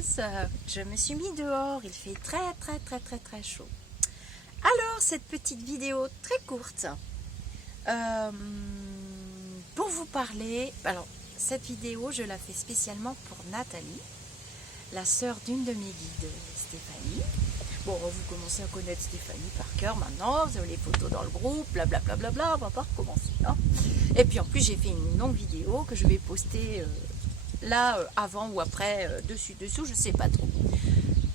tous, je me suis mis dehors, il fait très chaud. Alors cette petite vidéo très courte pour vous parler, alors cette vidéo je la fais spécialement pour Nathalie, la sœur d'une de mes guides, Stéphanie. Bon, vous commencez à connaître Stéphanie par cœur maintenant, vous avez les photos dans le groupe, blablabla, on va pas recommencer. Hein. Et puis en plus j'ai fait une longue vidéo que je vais poster là, avant ou après, dessous, je sais pas trop.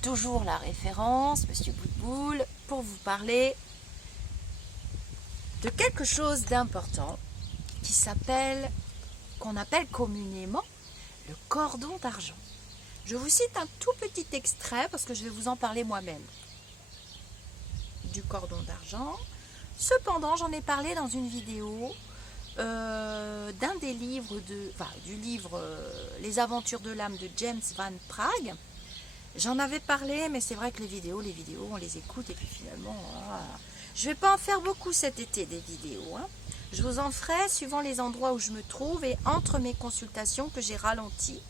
Toujours la référence, Monsieur Boutboul, pour vous parler de quelque chose d'important qui s'appelle, qu'on appelle communément le cordon d'argent. Je vous cite un tout petit extrait parce que je vais vous en parler moi-même du cordon d'argent. Cependant, j'en ai parlé dans une vidéo d'un des livres du livre Les Aventures de l'âme de James Van Praagh. J'en avais parlé, mais c'est vrai que les vidéos, on les écoute et puis finalement, je ne vais pas en faire beaucoup cet été des vidéos. Hein. Je vous en ferai suivant les endroits où je me trouve et entre mes consultations que j'ai ralenti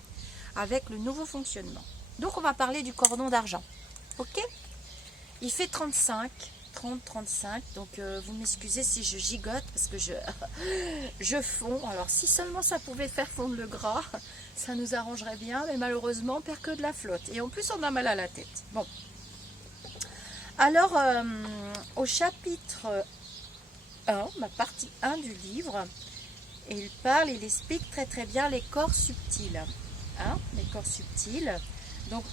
avec le nouveau fonctionnement. Donc on va parler du cordon d'argent. Ok? Il fait 30-35, donc vous m'excusez si je gigote parce que je fonds. Alors si seulement ça pouvait faire fondre le gras, ça nous arrangerait bien, mais malheureusement on perd que de la flotte. Et en plus on a mal à la tête. Bon. Alors au chapitre 1, ma partie 1 du livre, il explique très bien les corps subtils. Hein, les corps subtils. Donc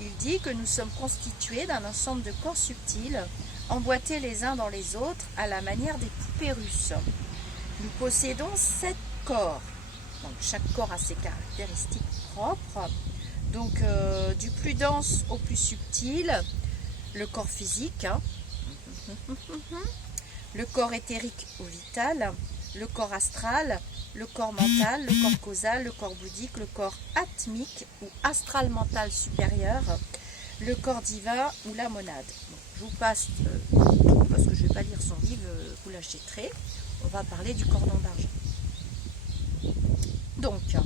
il dit que nous sommes constitués d'un ensemble de corps subtils, emboîtés les uns dans les autres à la manière des poupées russes. Nous possédons 7 corps. Donc chaque corps a ses caractéristiques propres. Donc du plus dense au plus subtil, le corps physique, hein, le corps éthérique ou vital, le corps astral, le corps mental, le corps causal, le corps bouddhique, le corps atmique ou astral mental supérieur, le corps divin ou la monade. Bon, je vous passe tout parce que je ne vais pas lire son livre, vous l'achèterez. On va parler du cordon d'argent.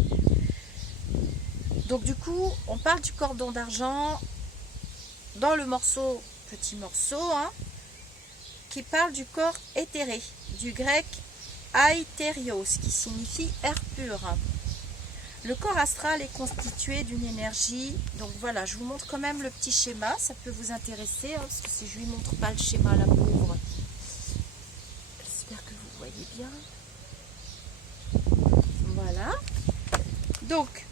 Donc du coup, on parle du cordon d'argent dans le petit morceau, hein, qui parle du corps éthéré, du grec aethérios, qui signifie air pur. Le corps astral est constitué d'une énergie. Donc voilà, je vous montre quand même le petit schéma, ça peut vous intéresser, hein, parce que si je lui montre pas le schéma, la pauvre, j'espère que vous voyez bien. Voilà. Donc,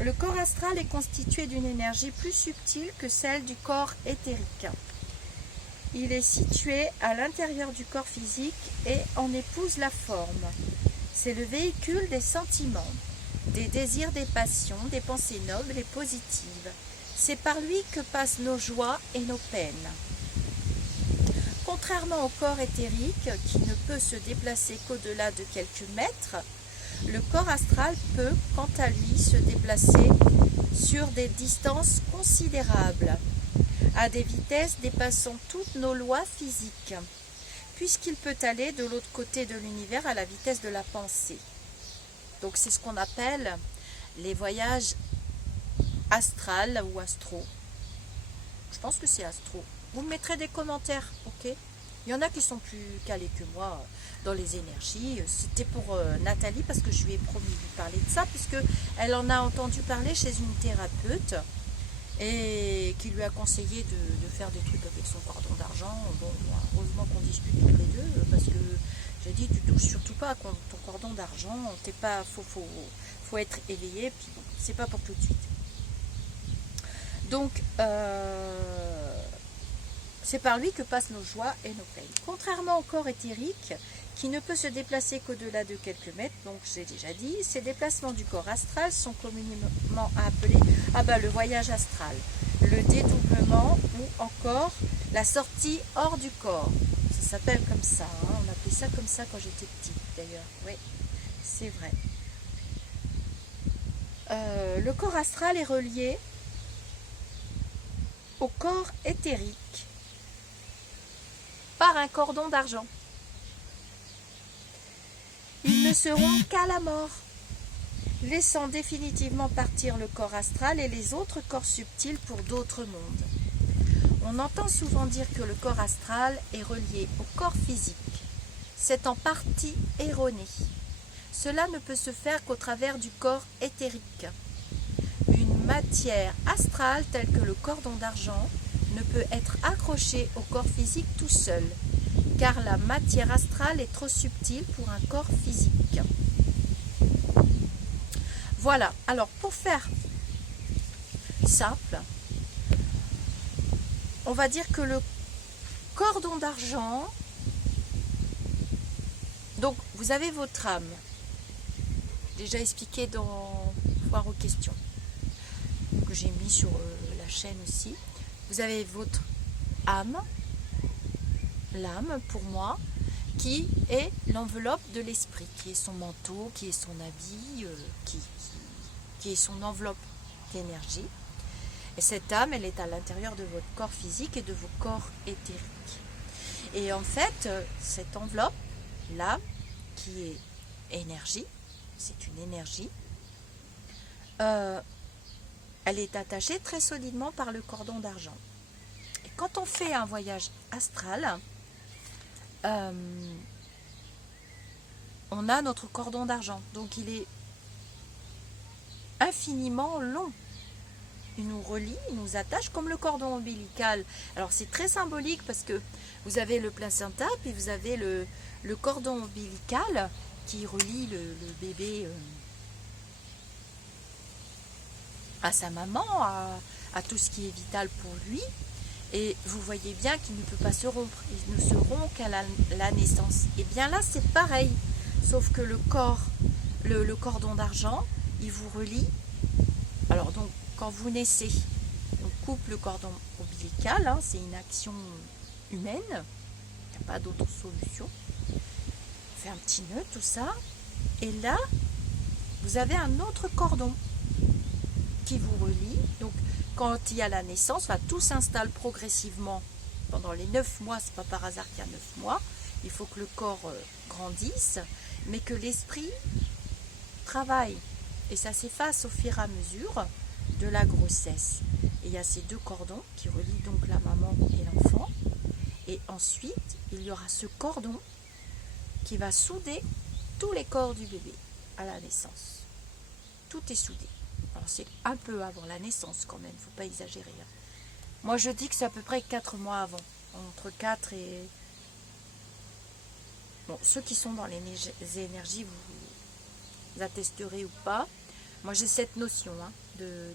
le corps astral est constitué d'une énergie plus subtile que celle du corps éthérique. Il est situé à l'intérieur du corps physique et en épouse la forme. C'est le véhicule des sentiments, des désirs, des passions, des pensées nobles et positives. C'est par lui que passent nos joies et nos peines. Contrairement au corps éthérique, qui ne peut se déplacer qu'au-delà de quelques mètres, le corps astral peut, quant à lui, se déplacer sur des distances considérables, à des vitesses dépassant toutes nos lois physiques, puisqu'il peut aller de l'autre côté de l'univers à la vitesse de la pensée. Donc c'est ce qu'on appelle les voyages astral ou astro. Je pense que c'est astro. Vous me mettrez des commentaires, ok? Il y en a qui sont plus calés que moi dans les énergies. C'était pour Nathalie parce que je lui ai promis de lui parler de ça, puisque elle en a entendu parler chez une thérapeute et qui lui a conseillé de faire des trucs avec son cordon d'argent. Bon, heureusement qu'on discute tous les deux, parce que j'ai dit, tu touches surtout pas à ton cordon d'argent, faut être éveillé, puis bon, c'est pas pour tout de suite. Donc, c'est par lui que passent nos joies et nos peines. Contrairement au corps éthérique, qui ne peut se déplacer qu'au-delà de quelques mètres, donc j'ai déjà dit, ces déplacements du corps astral sont communément appelés le voyage astral, le dédoublement ou encore la sortie hors du corps. Ça s'appelle comme ça, hein. On appelait ça comme ça quand j'étais petite d'ailleurs, oui, c'est vrai. Le corps astral est relié au corps éthérique par un cordon d'argent. Ils ne seront qu'à la mort. laissant définitivement partir le corps astral et les autres corps subtils pour d'autres mondes. On entend souvent dire que le corps astral est relié au corps physique. C'est en partie erroné. Cela ne peut se faire qu'au travers du corps éthérique. Une matière astrale telle que le cordon d'argent ne peut être accrochée au corps physique tout seul, car la matière astrale est trop subtile pour un corps physique. Voilà, alors pour faire simple, on va dire que le cordon d'argent, donc vous avez votre âme, déjà expliqué dans Foire aux questions, que j'ai mis sur la chaîne aussi. Vous avez votre âme, l'âme pour moi, qui est l'enveloppe de l'esprit, qui est son manteau, qui est son habit, qui est son enveloppe d'énergie. Et cette âme, elle est à l'intérieur de votre corps physique et de vos corps éthériques. Et en fait, cette enveloppe, l'âme, qui est énergie, c'est une énergie, elle est attachée très solidement par le cordon d'argent. Et quand on fait un voyage astral, on a notre cordon d'argent. Donc il est infiniment long. Il nous relie, il nous attache comme le cordon ombilical. Alors c'est très symbolique parce que vous avez le placenta, puis vous avez le cordon ombilical qui relie le bébé à sa maman, à tout ce qui est vital pour lui. Et vous voyez bien qu'il ne peut pas se rompre. Il ne se rompt qu'à la naissance. Et bien là, c'est pareil. Sauf que le cordon d'argent, il vous relie. Alors donc, quand vous naissez, on coupe le cordon ombilical. Hein, c'est une action humaine. Il n'y a pas d'autre solution. On fait un petit nœud, tout ça. Et là, vous avez un autre cordon qui vous relie. Donc, quand il y a la naissance, tout s'installe progressivement pendant les 9 mois. C'est pas par hasard qu'il y a 9 mois. Il faut que le corps grandisse, mais que l'esprit travaille. Et ça s'efface au fur et à mesure de la grossesse. Et il y a ces deux cordons qui relient donc la maman et l'enfant. Et ensuite, il y aura ce cordon qui va souder tous les corps du bébé à la naissance. Tout est soudé. Alors c'est un peu avant la naissance quand même, il ne faut pas exagérer. Hein. Moi je dis que c'est à peu près 4 mois avant. Entre 4 et... Bon, ceux qui sont dans les énergies, vous attesterez ou pas. Moi j'ai cette notion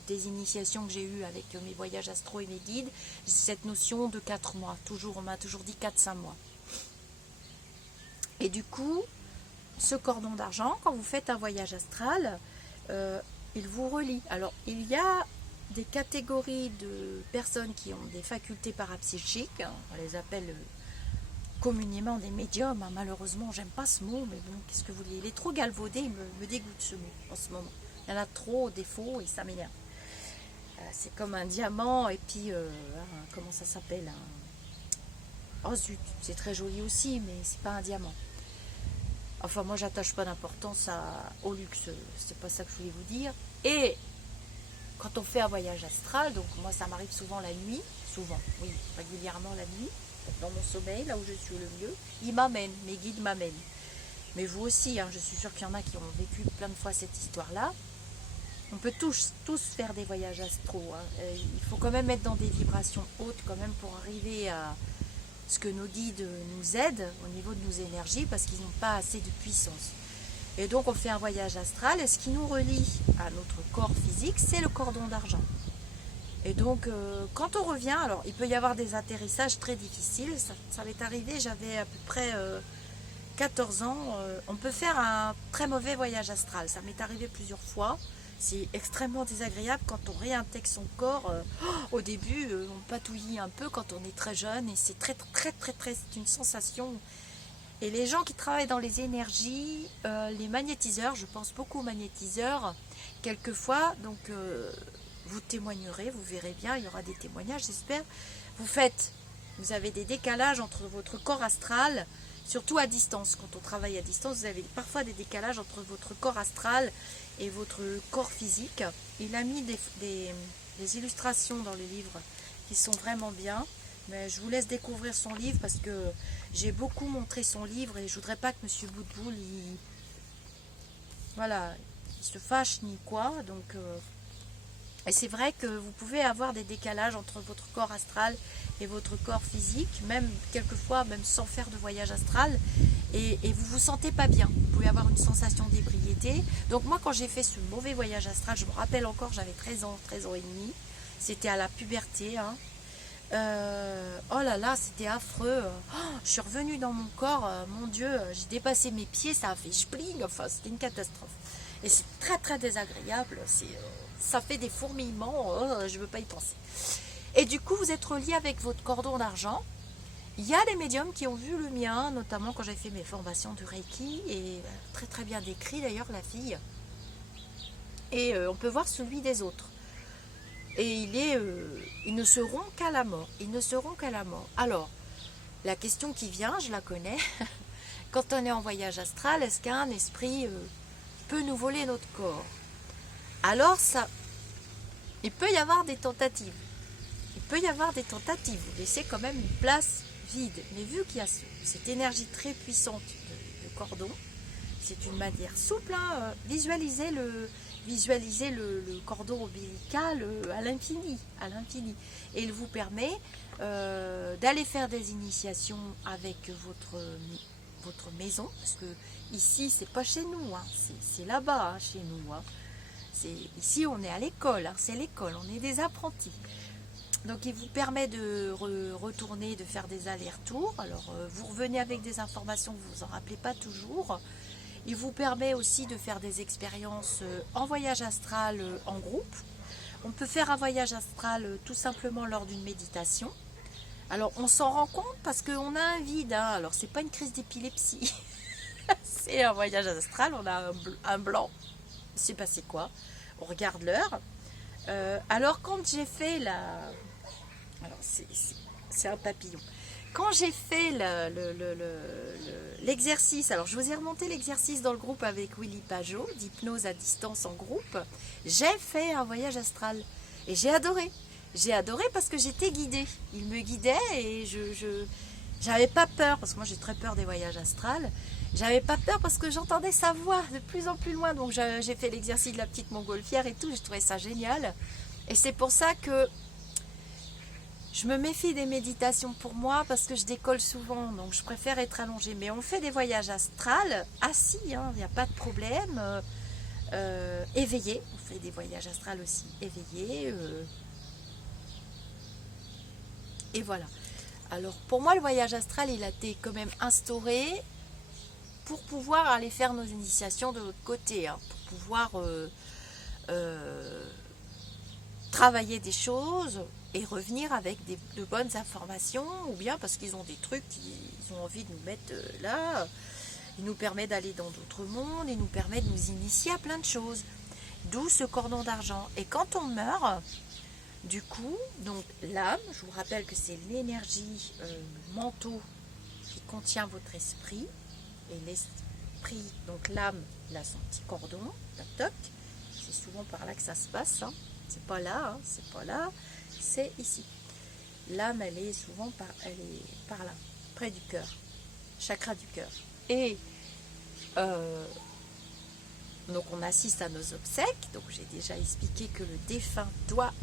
des initiations que j'ai eues avec mes voyages astro et mes guides. J'ai cette notion de 4 mois. On m'a toujours dit 4-5 mois. Et du coup, ce cordon d'argent, quand vous faites un voyage astral, il vous relie. Alors, il y a des catégories de personnes qui ont des facultés parapsychiques. On les appelle communément des médiums. Malheureusement, j'aime pas ce mot, mais bon, qu'est-ce que vous voulez. Il est trop galvaudé, il me dégoûte ce mot en ce moment. Il y en a trop, défauts, et ça m'énerve. C'est comme un diamant, et puis, comment ça s'appelle Oh zut, c'est très joli aussi, mais c'est pas un diamant. Enfin, moi, j'attache pas d'importance au luxe. C'est pas ça que je voulais vous dire. Et quand on fait un voyage astral, donc moi, ça m'arrive souvent la nuit. Souvent, oui, régulièrement la nuit. Dans mon sommeil, là où je suis le mieux. Ils m'amènent, mes guides m'amènent. Mais vous aussi, je suis sûre qu'il y en a qui ont vécu plein de fois cette histoire-là. On peut tous faire des voyages astro. Il faut quand même être dans des vibrations hautes quand même pour arriver à... ce que nos guides nous aident au niveau de nos énergies parce qu'ils n'ont pas assez de puissance. Et donc on fait un voyage astral et ce qui nous relie à notre corps physique, c'est le cordon d'argent. Et donc quand on revient, alors il peut y avoir des atterrissages très difficiles, ça m'est arrivé, j'avais à peu près 14 ans, on peut faire un très mauvais voyage astral, ça m'est arrivé plusieurs fois. C'est extrêmement désagréable quand on réintègre son corps. Au début, on patouille un peu quand on est très jeune et c'est très, c'est une sensation. Et les gens qui travaillent dans les énergies, les magnétiseurs, je pense beaucoup aux magnétiseurs, quelquefois, donc vous témoignerez, vous verrez bien, il y aura des témoignages, j'espère. Vous avez des décalages entre votre corps astral Surtout à distance. Quand on travaille à distance, vous avez parfois des décalages entre votre corps astral et votre corps physique. Il a mis des illustrations dans les livres qui sont vraiment bien. Mais je vous laisse découvrir son livre parce que j'ai beaucoup montré son livre et je voudrais pas que Monsieur Boutboul voilà, il se fâche ni quoi. Donc, et c'est vrai que vous pouvez avoir des décalages entre votre corps astral et votre corps physique, même quelquefois, même sans faire de voyage astral, et vous vous sentez pas bien. Vous pouvez avoir une sensation d'ébriété. Donc moi, quand j'ai fait ce mauvais voyage astral, je me rappelle encore, j'avais 13 ans et demi, c'était à la puberté, hein. Oh là là, c'était affreux. Oh, je suis revenue dans mon corps, mon Dieu, j'ai dépassé mes pieds, ça a fait spling, enfin c'était une catastrophe. Et c'est très très désagréable, ça fait des fourmillements, oh, je ne veux pas y penser. Et du coup, vous êtes relié avec votre cordon d'argent. Il y a des médiums qui ont vu le mien, notamment quand j'ai fait mes formations de Reiki, et très très bien décrit d'ailleurs la fille. Et on peut voir celui des autres. Et ils ne seront qu'à la mort. Ils ne seront qu'à la mort. Alors, la question qui vient, je la connais. Quand on est en voyage astral, est-ce qu'un esprit peut nous voler notre corps? Alors, il peut y avoir des tentatives. Il peut y avoir des tentatives. Vous laissez quand même une place vide. Mais vu qu'il y a cette énergie très puissante de cordon, c'est une manière souple. Hein, visualisez le cordon ombilical à l'infini. Et il vous permet d'aller faire des initiations avec votre maison. Parce que ici, c'est pas chez nous. Hein, c'est là-bas, hein, chez nous. Hein. Ici, on est à l'école. Hein, c'est l'école. On est des apprentis. Donc, il vous permet de retourner, de faire des allers-retours. Alors, vous revenez avec des informations que vous ne vous en rappelez pas toujours. Il vous permet aussi de faire des expériences en voyage astral en groupe. On peut faire un voyage astral tout simplement lors d'une méditation. Alors, on s'en rend compte parce qu'on a un vide. Hein. Alors, c'est pas une crise d'épilepsie. C'est un voyage astral. On a un blanc. Il s'est passé quoi? On regarde l'heure. Alors, quand j'ai fait Alors, c'est un papillon. Quand j'ai fait l'exercice, alors je vous ai remonté l'exercice dans le groupe avec Willy Pajot, d'hypnose à distance en groupe, j'ai fait un voyage astral et j'ai adoré. J'ai adoré parce que j'étais guidée. Il me guidait et j'avais pas peur, parce que moi j'ai très peur des voyages astrals. J'avais pas peur parce que j'entendais sa voix de plus en plus loin. Donc j'ai fait l'exercice de la petite montgolfière et tout, j'ai trouvé ça génial. Et c'est pour ça que je me méfie des méditations pour moi parce que je décolle souvent, donc je préfère être allongée. Mais on fait des voyages astrales assis, il n'y a pas de problème. Éveillé, on fait des voyages astrales aussi éveillés. Et voilà. Alors pour moi, le voyage astral, il a été quand même instauré pour pouvoir aller faire nos initiations de l'autre côté, hein, pour pouvoir travailler des choses et revenir avec de bonnes informations, ou bien parce qu'ils ont des trucs qu'ils ont envie de nous mettre là. Il nous permet d'aller dans d'autres mondes, il nous permet de nous initier à plein de choses. D'où ce cordon d'argent. Et quand on meurt, du coup, donc l'âme, je vous rappelle que c'est l'énergie, le manteau qui contient votre esprit. Et l'esprit, donc l'âme, il a son petit cordon, toc toc. C'est souvent par là que ça se passe. Hein. C'est pas là, hein, c'est pas là. C'est ici. L'âme, elle est souvent par là, près du cœur, chakra du cœur. Et donc on assiste à nos obsèques. Donc j'ai déjà expliqué que le défunt doit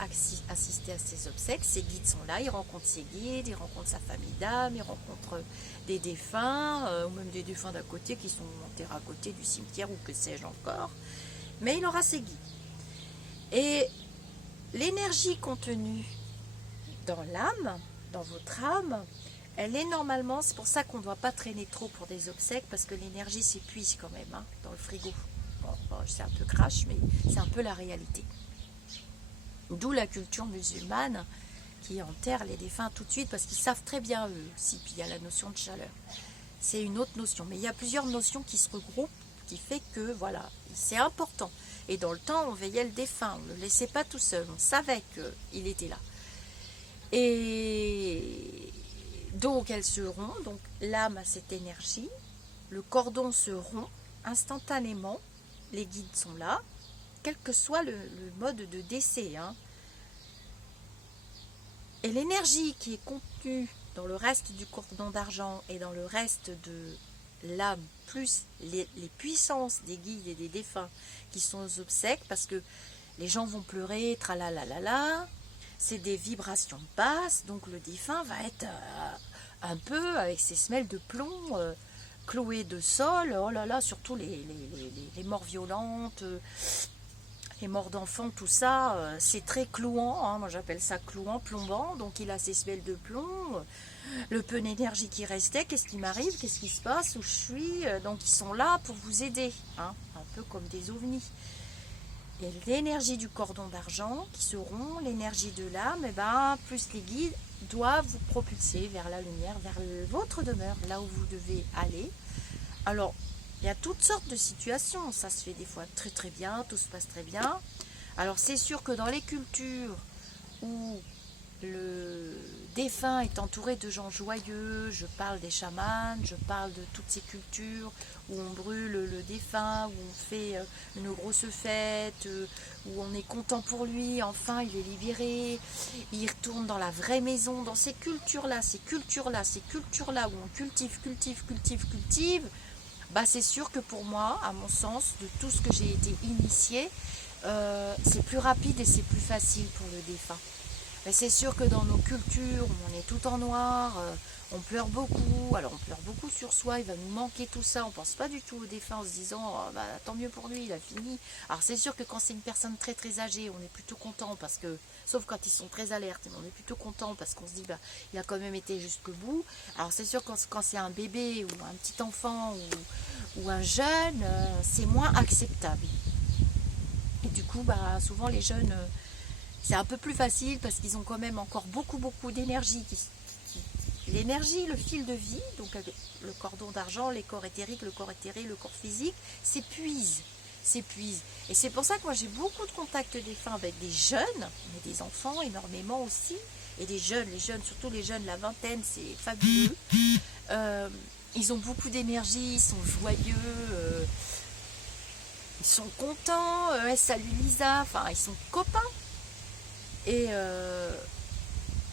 assister à ses obsèques. Ses guides sont là, il rencontre ses guides, il rencontre sa famille d'âme, il rencontre des défunts, ou même des défunts d'à côté qui sont enterrés à côté du cimetière ou que sais-je encore. Mais il aura ses guides. Et l'énergie contenue dans l'âme, dans votre âme, elle est normalement, c'est pour ça qu'on ne doit pas traîner trop pour des obsèques, parce que l'énergie s'épuise quand même, hein, dans le frigo. Bon, c'est un peu crash, mais c'est un peu la réalité. D'où la culture musulmane qui enterre les défunts tout de suite, parce qu'ils savent très bien eux aussi, puis il y a la notion de chaleur. C'est une autre notion, mais il y a plusieurs notions qui se regroupent, qui fait que, voilà, c'est important. Et dans le temps, on veillait le défunt, on ne le laissait pas tout seul, on savait qu'il était là. Et Donc elle se rompt, donc l'âme a cette énergie, le cordon se rompt instantanément, les guides sont là, quel que soit le mode de décès. Hein. Et l'énergie qui est contenue dans le reste du cordon d'argent et dans le reste de l'âme, plus les puissances des guides et des défunts qui sont aux obsèques, parce que les gens vont pleurer, tralalalala, c'est des vibrations basses, donc le défunt va être un peu avec ses semelles de plomb cloué de sol, oh là là, surtout les morts violentes, les morts d'enfants, tout ça, c'est très clouant, hein, moi j'appelle ça clouant, plombant, donc il a ses semelles de plomb, le peu d'énergie qui restait, qu'est-ce qui m'arrive, qu'est-ce qui se passe, où je suis, donc ils sont là pour vous aider, hein, un peu comme des ovnis. Et l'énergie du cordon d'argent qui se rompt, l'énergie de l'âme, et ben, plus les guides doivent vous propulser vers la lumière, vers votre demeure, là où vous devez aller. Alors, il y a toutes sortes de situations, ça se fait des fois très très bien, tout se passe très bien. Alors c'est sûr que dans les cultures où le défunt est entouré de gens joyeux, je parle des chamans, je parle de toutes ces cultures où on brûle le défunt, où on fait une grosse fête, où on est content pour lui, enfin il est libéré, il retourne dans la vraie maison, dans ces cultures-là où on cultive, bah c'est sûr que pour moi, à mon sens, de tout ce que j'ai été initiée, c'est plus rapide et c'est plus facile pour le défunt. Mais c'est sûr que dans nos cultures, où on est tout en noir, on pleure beaucoup, alors on pleure beaucoup sur soi, il va nous manquer tout ça, on ne pense pas du tout au défunt en se disant oh, bah, tant mieux pour lui, il a fini. Alors c'est sûr que quand c'est une personne très très âgée, on est plutôt content parce que, sauf quand ils sont très alertes, on est plutôt content parce qu'on se dit bah, il a quand même été jusqu'au bout. Alors c'est sûr que quand c'est un bébé ou un petit enfant ou un jeune, c'est moins acceptable. Et du coup, bah, souvent les jeunes... c'est un peu plus facile parce qu'ils ont quand même encore beaucoup d'énergie. L'énergie, le fil de vie, donc le cordon d'argent, les corps éthériques, le corps éthéré, le corps physique, s'épuise. Et c'est pour ça que moi j'ai beaucoup de contacts défunts avec des jeunes, mais des enfants énormément aussi. Et les jeunes, surtout les jeunes, la vingtaine, c'est fabuleux. Ils ont beaucoup d'énergie, ils sont joyeux, ils sont contents. Salut Lisa, enfin ils sont copains. Et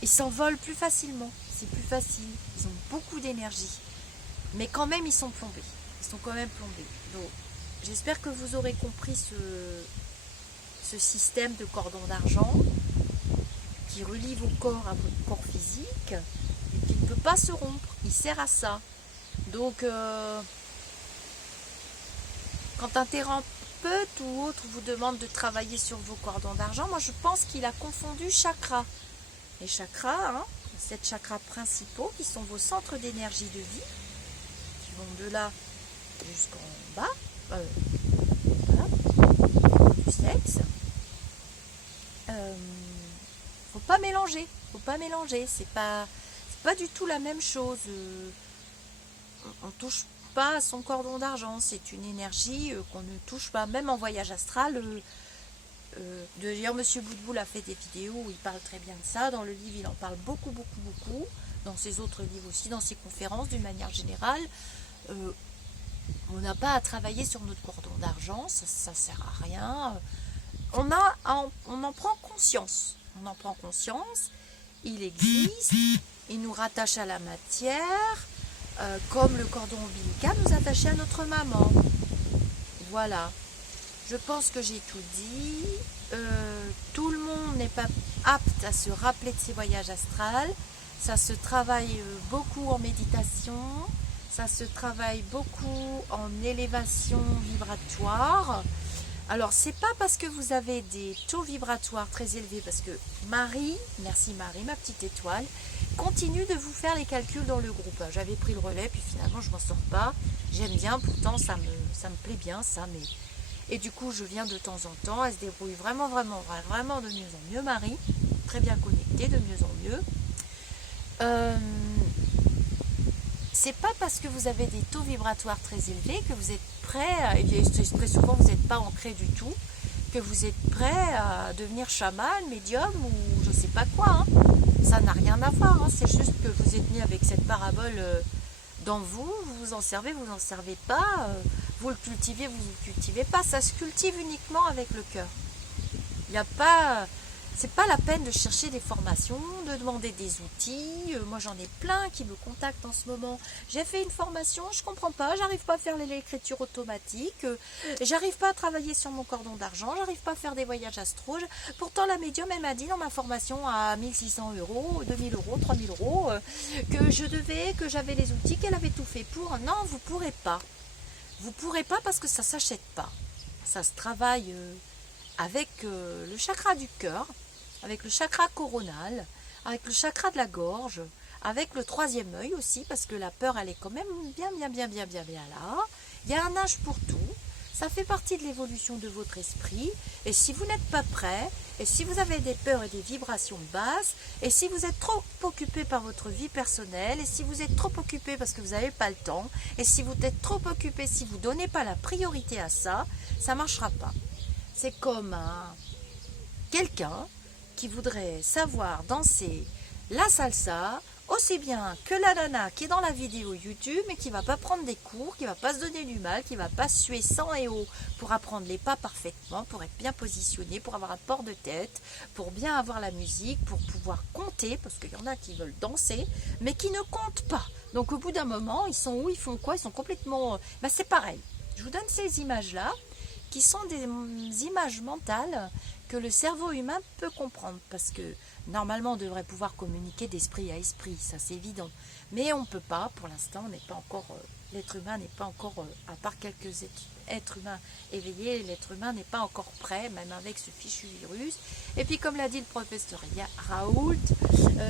ils s'envolent plus facilement, c'est plus facile, ils ont beaucoup d'énergie, mais quand même ils sont plombés, donc j'espère que vous aurez compris ce système de cordon d'argent qui relie vos corps à votre corps physique et qui ne peut pas se rompre, il sert à ça. Donc quand un thérapeute ou autre vous demande de travailler sur vos cordons d'argent, moi je pense qu'il a confondu chakras. Les chakras, hein, 7 chakras principaux qui sont vos centres d'énergie de vie, qui vont de là jusqu'en bas, voilà, du sexe. Faut pas mélanger, c'est pas du tout la même chose. On touche pas à son cordon d'argent, c'est une énergie qu'on ne touche pas, même en voyage astral. D'ailleurs, Monsieur Boudboul a fait des vidéos où il parle très bien de ça. Dans le livre, il en parle beaucoup. Dans ses autres livres aussi, dans ses conférences, d'une manière générale. On n'a pas à travailler sur notre cordon d'argent, ça sert à rien. On en prend conscience. Il existe, il nous rattache à la matière, comme le cordon ombilical nous attachait à notre maman. Voilà. Je pense que j'ai tout dit. Tout le monde n'est pas apte à se rappeler de ses voyages astrals. Ça se travaille beaucoup en méditation. Ça se travaille beaucoup en élévation vibratoire. Alors, c'est pas parce que vous avez des taux vibratoires très élevés, parce que Marie, merci Marie, ma petite étoile, continue de vous faire les calculs dans le groupe. J'avais pris le relais, puis finalement, je m'en sors pas. J'aime bien, pourtant, ça me plaît bien, ça, mais... Et du coup, je viens de temps en temps. Elle se débrouille vraiment de mieux en mieux, Marie. Très bien connectée, de mieux en mieux. C'est pas parce que vous avez des taux vibratoires très élevés que vous êtes prêt, et bien très souvent vous n'êtes pas ancré du tout, que vous êtes prêt à devenir chaman, médium ou je sais pas quoi. Hein. Ça n'a rien à voir, hein. C'est juste que vous êtes né avec cette parabole dans vous, vous vous en servez pas, vous le cultivez, vous ne le cultivez pas. Ça se cultive uniquement avec le cœur. Il n'y a pas... C'est pas la peine de chercher des formations, de demander des outils. Moi, j'en ai plein qui me contactent en ce moment. J'ai fait une formation, je comprends pas, j'arrive pas à faire l'écriture automatique, j'arrive pas à travailler sur mon cordon d'argent, j'arrive pas à faire des voyages astro. Pourtant, la médium, elle m'a dit dans ma formation à 1600 euros, 2000 euros, 3000 euros, que j'avais les outils, qu'elle avait tout fait pour. Non, vous pourrez pas. Vous pourrez pas parce que ça s'achète pas. Ça se travaille avec le chakra du cœur, avec le chakra coronal, avec le chakra de la gorge, avec le troisième œil aussi, parce que la peur, elle est quand même bien là. Il y a un âge pour tout. Ça fait partie de l'évolution de votre esprit. Et si vous n'êtes pas prêt, et si vous avez des peurs et des vibrations basses, et si vous êtes trop occupé par votre vie personnelle, et si vous êtes trop occupé parce que vous n'avez pas le temps, et si vous êtes trop occupé, si vous ne donnez pas la priorité à ça, ça ne marchera pas. C'est comme quelqu'un qui voudrait savoir danser la salsa aussi bien que la nana qui est dans la vidéo YouTube, mais qui ne va pas prendre des cours, qui ne va pas se donner du mal, qui ne va pas suer sang et eau pour apprendre les pas parfaitement, pour être bien positionné, pour avoir un port de tête, pour bien avoir la musique, pour pouvoir compter, parce qu'il y en a qui veulent danser, mais qui ne comptent pas. Donc au bout d'un moment, ils sont où, ils font quoi, ils sont complètement... c'est pareil. Je vous donne ces images-là, qui sont des images mentales que le cerveau humain peut comprendre, parce que normalement on devrait pouvoir communiquer d'esprit à esprit, ça c'est évident, mais on ne peut pas, pour l'instant on n'est pas encore, l'être humain n'est pas encore, à part quelques êtres humains éveillés, l'être humain n'est pas encore prêt, même avec ce fichu virus. Et puis comme l'a dit le professeur Raoult,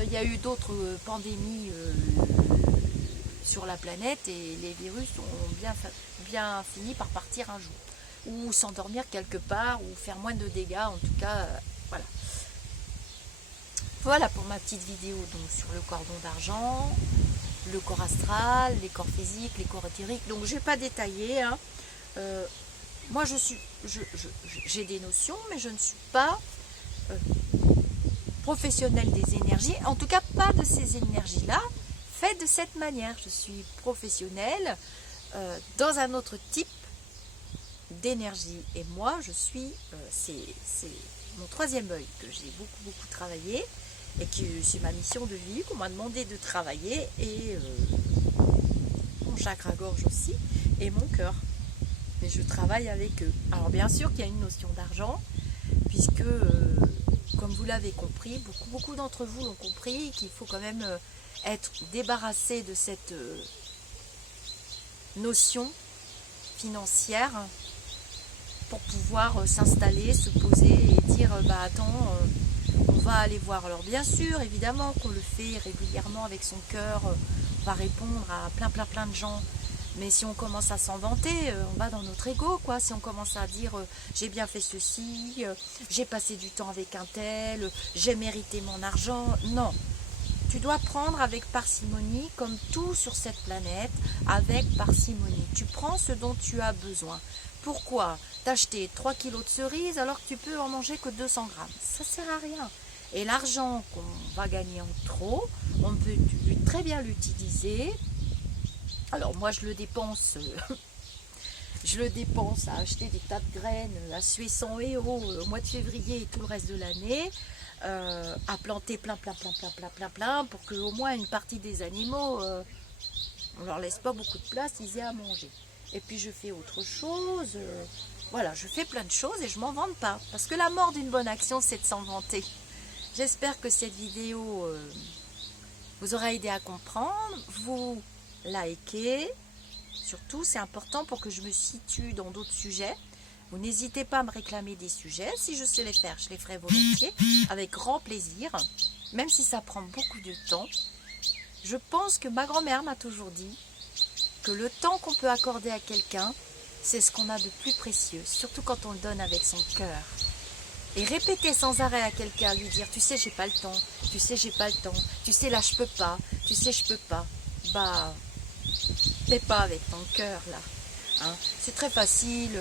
il y a eu d'autres pandémies sur la planète, et les virus ont bien fini par partir un jour, ou s'endormir quelque part, ou faire moins de dégâts, en tout cas, voilà. Voilà pour ma petite vidéo donc sur le cordon d'argent, le corps astral, les corps physiques, les corps éthériques. Donc je ne vais pas détailler, hein. Moi j'ai des notions, mais je ne suis pas professionnelle des énergies, en tout cas pas de ces énergies-là, faites de cette manière. Je suis professionnelle dans un autre type d'énergie, et moi je suis c'est mon troisième œil que j'ai beaucoup travaillé, et que c'est ma mission de vie qu'on m'a demandé de travailler, et mon chakra gorge aussi, et mon cœur, et je travaille avec eux. Alors bien sûr qu'il y a une notion d'argent, puisque comme vous l'avez compris, beaucoup d'entre vous l'ont compris, qu'il faut quand même être débarrassé de cette notion financière pour pouvoir s'installer, se poser et dire attends, on va aller voir. Alors bien sûr, évidemment qu'on le fait régulièrement avec son cœur, on va répondre à plein de gens, mais si on commence à s'en vanter, on va dans notre ego, quoi. Si on commence à dire j'ai bien fait ceci, j'ai passé du temps avec un tel, j'ai mérité mon argent, non. Tu dois prendre avec parcimonie, comme tout sur cette planète, avec parcimonie. Tu prends ce dont tu as besoin. Pourquoi t'acheter 3 kilos de cerises alors que tu peux en manger que 200 grammes? Ça sert à rien. Et l'argent qu'on va gagner en trop, on peut très bien l'utiliser. Alors moi je le dépense... Je le dépense à acheter des tas de graines, à suer 100 euros au mois de février et tout le reste de l'année, à planter plein, pour que au moins une partie des animaux, on leur laisse pas beaucoup de place, ils aient à manger. Et puis je fais autre chose, voilà, je fais plein de choses et je m'en vante pas, parce que la mort d'une bonne action, c'est de s'en vanter. J'espère que cette vidéo vous aura aidé à comprendre. Vous likez. Surtout, c'est important pour que je me situe dans d'autres sujets. Vous n'hésitez pas à me réclamer des sujets. Si je sais les faire, je les ferai volontiers, avec grand plaisir, même si ça prend beaucoup de temps. Je pense que ma grand-mère m'a toujours dit que le temps qu'on peut accorder à quelqu'un, c'est ce qu'on a de plus précieux, surtout quand on le donne avec son cœur. Et répéter sans arrêt à quelqu'un, lui dire « tu sais, j'ai pas le temps, tu sais, j'ai pas le temps, tu sais, là, je peux pas, tu sais, je peux pas », fais pas avec ton cœur là. Hein. C'est très facile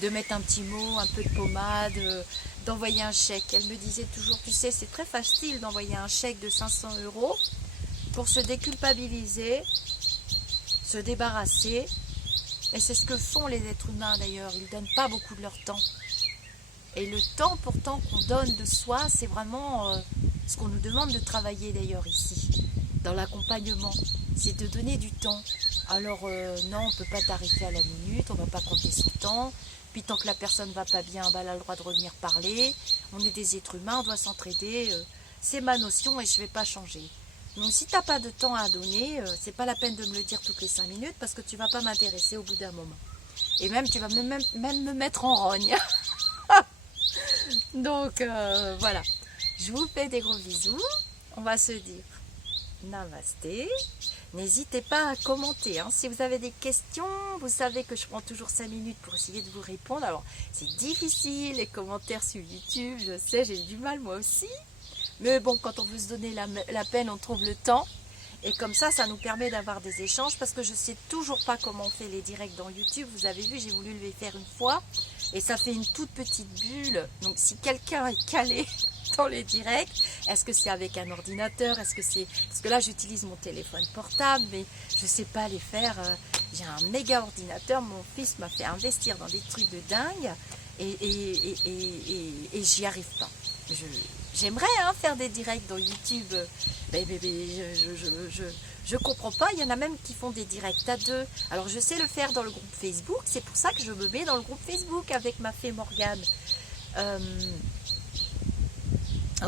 de mettre un petit mot, un peu de pommade, d'envoyer un chèque. Elle me disait toujours, tu sais, c'est très facile d'envoyer un chèque de 500 € pour se déculpabiliser, se débarrasser. Et c'est ce que font les êtres humains d'ailleurs, ils ne donnent pas beaucoup de leur temps. Et le temps pourtant qu'on donne de soi, c'est vraiment ce qu'on nous demande de travailler d'ailleurs ici, dans l'accompagnement. C'est de donner du temps. Alors non, on ne peut pas t'arrêter à la minute, on ne va pas compter son temps. Puis tant que la personne ne va pas bien, elle a le droit de revenir parler. On est des êtres humains, on doit s'entraider. C'est ma notion et je ne vais pas changer. Donc si tu n'as pas de temps à donner, c'est pas la peine de me le dire toutes les 5 minutes parce que tu ne vas pas m'intéresser au bout d'un moment. Et même tu vas même me mettre en rogne. Donc voilà, je vous fais des gros bisous. On va se dire namasté. N'hésitez pas à commenter. Hein. Si vous avez des questions, vous savez que je prends toujours 5 minutes pour essayer de vous répondre. Alors c'est difficile, les commentaires sur YouTube, je sais, j'ai du mal moi aussi. Mais bon, quand on veut se donner la peine, on trouve le temps. Et comme ça nous permet d'avoir des échanges parce que je ne sais toujours pas comment on fait les directs dans YouTube. Vous avez vu, j'ai voulu le faire une fois et ça fait une toute petite bulle. Donc si quelqu'un est calé dans les directs, est-ce que c'est avec un ordinateur? Est-ce que c'est... Parce que là, j'utilise mon téléphone portable, mais je ne sais pas les faire. J'ai un méga ordinateur. Mon fils m'a fait investir dans des trucs de dingue et j'y arrive pas. J'aimerais faire des directs dans YouTube, mais je comprends pas. Il y en a même qui font des directs à deux. Alors je sais le faire dans le groupe Facebook, c'est pour ça que je me mets dans le groupe Facebook avec ma fée Morgane. Ah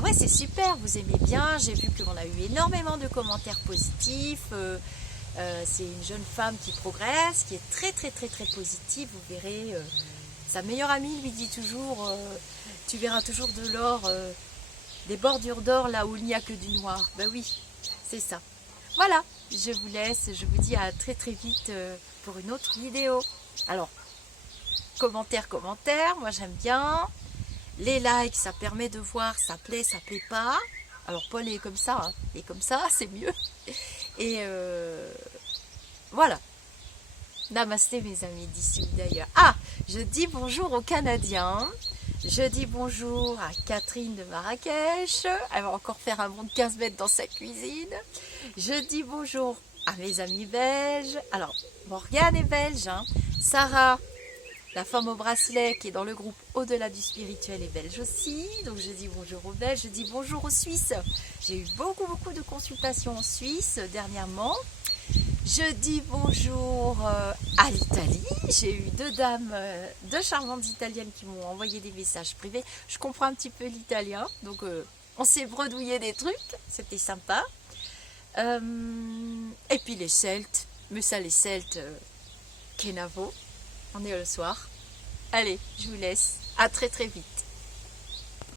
ouais, c'est super, vous aimez bien. J'ai vu qu'on a eu énormément de commentaires positifs. C'est une jeune femme qui progresse, qui est très très très très positive. Vous verrez, sa meilleure amie lui dit toujours, tu verras toujours de l'or. Des bordures d'or là où il n'y a que du noir. Ben oui, c'est ça. Voilà, je vous laisse. Je vous dis à très très vite pour une autre vidéo. Alors, commentaire, moi j'aime bien. Les likes, ça permet de voir ça plaît pas. Alors Paul est comme ça, hein. Et comme ça, c'est mieux. Et voilà. Namasté mes amis d'ici ou d'ailleurs. Ah, je dis bonjour aux Canadiens. Je dis bonjour à Catherine de Marrakech. Elle va encore faire un bond de 15 mètres dans sa cuisine. Je dis bonjour à mes amis belges. Alors, Morgane est belge. Hein. Sarah, la femme au bracelet qui est dans le groupe Au-delà du spirituel, est belge aussi. Donc, je dis bonjour aux Belges. Je dis bonjour aux Suisses. J'ai eu beaucoup de consultations en Suisse dernièrement. Je dis bonjour à l'Italie. J'ai eu deux charmantes italiennes qui m'ont envoyé des messages privés. Je comprends un petit peu l'italien, donc on s'est bredouillé des trucs, c'était sympa. Et puis les Celtes, mais ça les Celtes, Kenavo, on est le soir. Allez, je vous laisse, à très très vite.